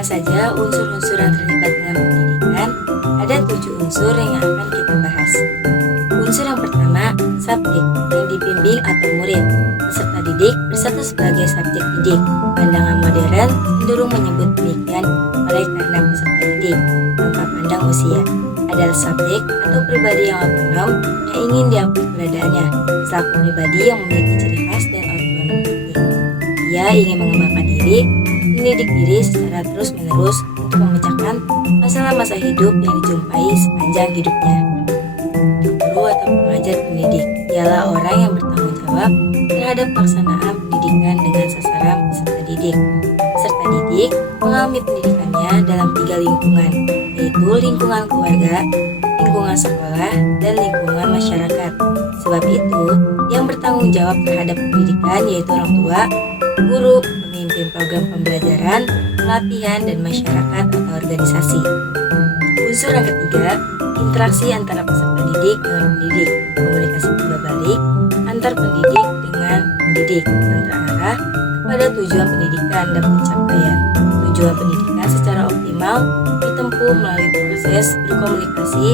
Apa saja unsur-unsur yang terlibat dalam pendidikan? Ada 7 unsur yang akan kita bahas. Unsur yang pertama, subjek yang dibimbing atau murid. Peserta didik bersatu sebagai subjek didik. Pandangan modern cenderung menyebut demikian oleh karena peserta didik tanpa pandang usia adalah subjek atau pribadi yang otonom yang ingin diakui keberadaannya selaku pribadi yang memiliki ciri khas dan otonom. Ia ingin mengembangkan diri, mendidik diri secara terus-menerus untuk memecahkan masalah-masalah hidup yang dijumpai sepanjang hidupnya. Guru atau pengajar pendidik ialah orang yang bertanggung jawab terhadap pelaksanaan pendidikan dengan sasaran peserta didik. Peserta didik mengalami pendidikannya dalam 3 lingkungan, yaitu lingkungan keluarga, lingkungan sekolah, dan lingkungan masyarakat. Sebab itu, yang bertanggung jawab terhadap pendidikan yaitu orang tua, guru, pemimpin program pembelajaran, pelatihan, dan masyarakat atau organisasi. Unsur yang ketiga, interaksi antara peserta didik dengan pendidik, komunikasi timbal balik antar pendidik dengan pendidik, yang terarah kepada tujuan pendidikan dan pencapaian. Tujuan pendidikan secara optimal ditempuh melalui proses berkomunikasi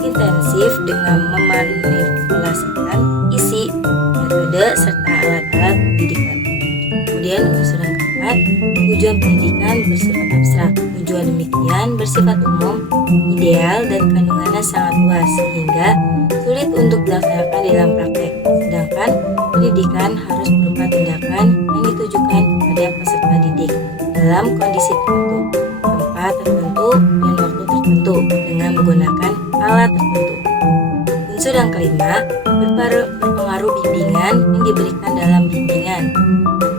intensif dengan memanipulasikan isi, metode, serta alat-alat pendidikan. Kemudian unsur yang keempat, tujuan pendidikan bersifat abstrak. Tujuan demikian bersifat umum, ideal, dan kandungannya sangat luas sehingga sulit untuk dilaksanakan di dalam praktek. Sedangkan pendidikan harus berupa tindakan yang ditujukan kepada peserta didik dalam kondisi tertentu, tempat tertentu, dan waktu tertentu dengan menggunakan alat tertentu. Unsur yang kelima, berpengaruh bimbingan yang diberikan dalam bimbingan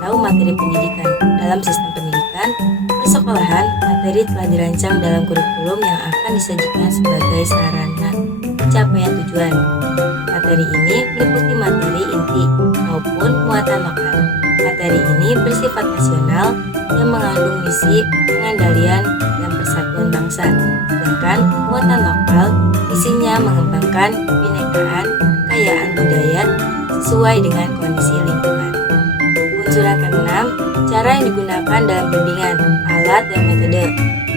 atau materi pendidikan. Dalam sistem pendidikan persekolahan, materi telah dirancang dalam kurikulum yang akan disajikan sebagai sarana pencapaian tujuan. Materi ini meliputi materi inti maupun muatan lokal. Materi ini bersifat nasional yang mengandung misi pengendalian dan persatuan bangsa. Sedangkan muatan lokal isinya mengembangkan kebinekaan, kekayaan budaya sesuai dengan kondisi lingkungan. Unsur yang keenam, cara yang digunakan dalam bimbingan, alat dan metode.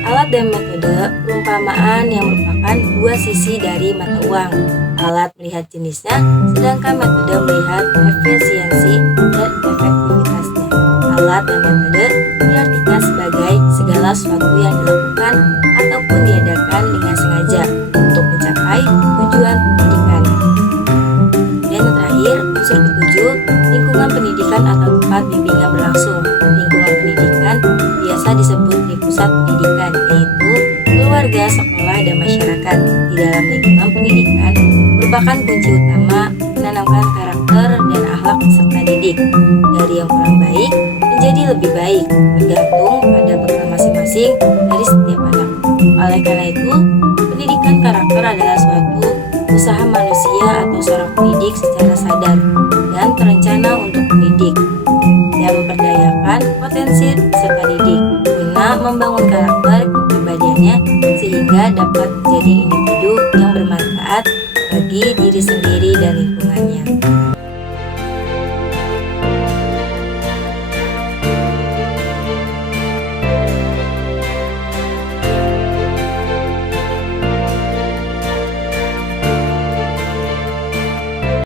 Alat dan metode perumpamaan yang merupakan 2 sisi dari mata uang. Alat melihat jenisnya, sedangkan metode melihat efisiensi dan efektivitasnya. Alat dan metode diartikan sebagai segala sesuatu yang dilakukan ataupun diadakan dengan sengaja untuk mencapai tujuan pendidikan. Dan yang terakhir, unsur ketujuh, lingkungan pendidikan atau tempat bimbingan berlangsung. Lingkungan pendidikan biasa disebut di pusat pendidikan, yaitu keluarga, sekolah, dan masyarakat. Di dalam lingkungan pendidikan merupakan kunci utama menanamkan karakter dan akhlak peserta didik dari yang kurang baik menjadi lebih baik, bergantung pada bekal masing-masing dari setiap anak. Oleh karena itu, pendidikan karakter adalah suatu usaha manusia atau seorang pendidik secara sadar dan terencana untuk mendidik dan memperdayakan potensi peserta didik guna membangun karakter kepribadiannya sehingga dapat menjadi individu yang bermanfaat bagi diri sendiri dan lingkungannya.